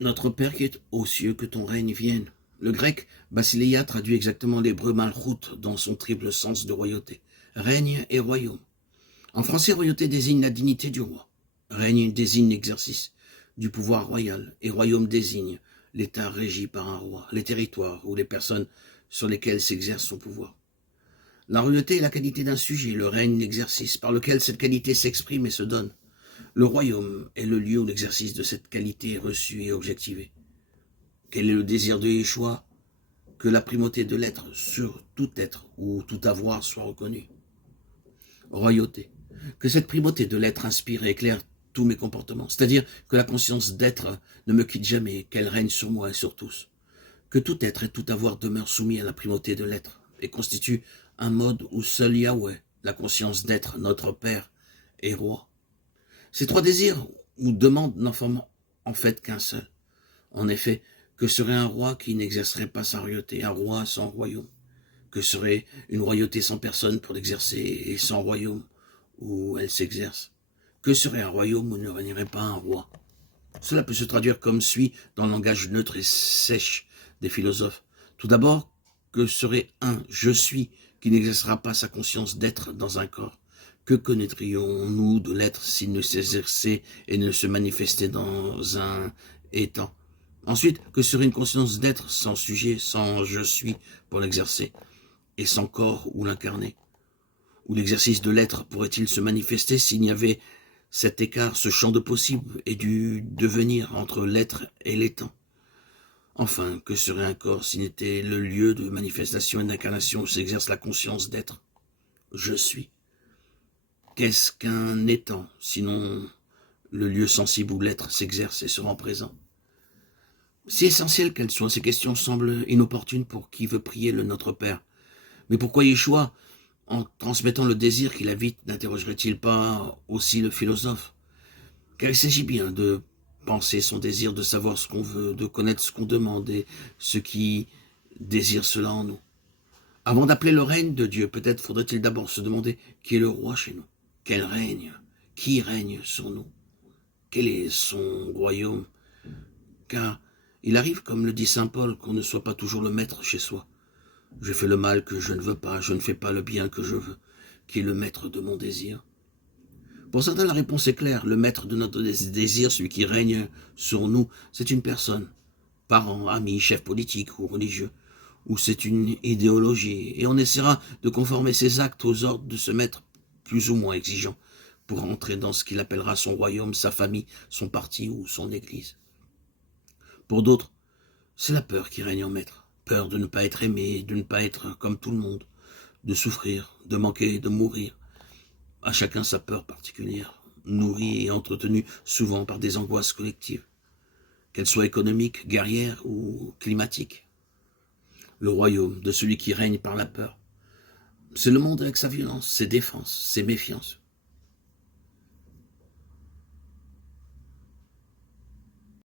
Notre Père qui est aux cieux, que ton règne vienne. Le grec basileia traduit exactement l'hébreu malchut dans son triple sens de royauté. Règne et royaume. En français, royauté désigne la dignité du roi. Règne désigne l'exercice du pouvoir royal. Et royaume désigne l'État régi par un roi, les territoires ou les personnes sur lesquelles s'exerce son pouvoir. La royauté est la qualité d'un sujet, le règne l'exercice par lequel cette qualité s'exprime et se donne. Le royaume est le lieu où l'exercice de cette qualité est reçu et objectivé. Quel est le désir de Yeshua? Que la primauté de l'être sur tout être ou tout avoir soit reconnue. Royauté. Que cette primauté de l'être inspire et éclaire tous mes comportements, c'est-à-dire que la conscience d'être ne me quitte jamais, qu'elle règne sur moi et sur tous. Que tout être et tout avoir demeure soumis à la primauté de l'être et constitue un mode où seul Yahweh, la conscience d'être, notre Père, est roi. Ces trois désirs ou demandes n'en forment en fait qu'un seul. En effet, que serait un roi qui n'exercerait pas sa royauté, un roi sans royaume? Que serait une royauté sans personne pour l'exercer et sans royaume où elle s'exerce? Que serait un royaume où ne régnerait pas un roi? Cela peut se traduire comme suit dans le langage neutre et sèche des philosophes. Tout d'abord, que serait un « je suis » qui n'exercera pas sa conscience d'être dans un corps? Que connaîtrions-nous de l'être s'il ne s'exerçait et ne se manifestait dans un étant? Ensuite, que serait une conscience d'être sans sujet, sans « je suis » pour l'exercer, et sans corps où l'incarner? Où l'exercice de l'être pourrait-il se manifester s'il n'y avait cet écart, ce champ de possible et du devenir entre l'être et l'étant? Enfin, que serait un corps s'il n'était le lieu de manifestation et d'incarnation où s'exerce la conscience d'être? Je suis. Qu'est-ce qu'un étant, sinon le lieu sensible où l'être s'exerce et se rend présent? Si essentielles qu'elles soient, ces questions semblent inopportunes pour qui veut prier le Notre Père. Mais pourquoi Yeshua, en transmettant le désir qu'il habite, n'interrogerait-il pas aussi le philosophe? Car il s'agit bien de penser son désir, de savoir ce qu'on veut, de connaître ce qu'on demande et ce qui désire cela en nous. Avant d'appeler le règne de Dieu, peut-être faudrait-il d'abord se demander qui est le roi chez nous. Quel règne? Qui règne sur nous? Quel est son royaume? Car il arrive, comme le dit saint Paul, qu'on ne soit pas toujours le maître chez soi. Je fais le mal que je ne veux pas, je ne fais pas le bien que je veux, qui est le maître de mon désir. Pour certains, la réponse est claire. Le maître de notre désir, celui qui règne sur nous, c'est une personne, parent, ami, chef politique ou religieux, ou c'est une idéologie. Et on essaiera de conformer ses actes aux ordres de ce maître plus ou moins exigeant pour entrer dans ce qu'il appellera son royaume, sa famille, son parti ou son église. Pour d'autres, c'est la peur qui règne en maître. Peur de ne pas être aimé, de ne pas être comme tout le monde, de souffrir, de manquer, de mourir. À chacun sa peur particulière, nourrie et entretenue souvent par des angoisses collectives, qu'elles soient économiques, guerrières ou climatiques. Le royaume de celui qui règne par la peur, c'est le monde avec sa violence, ses défenses, ses méfiances.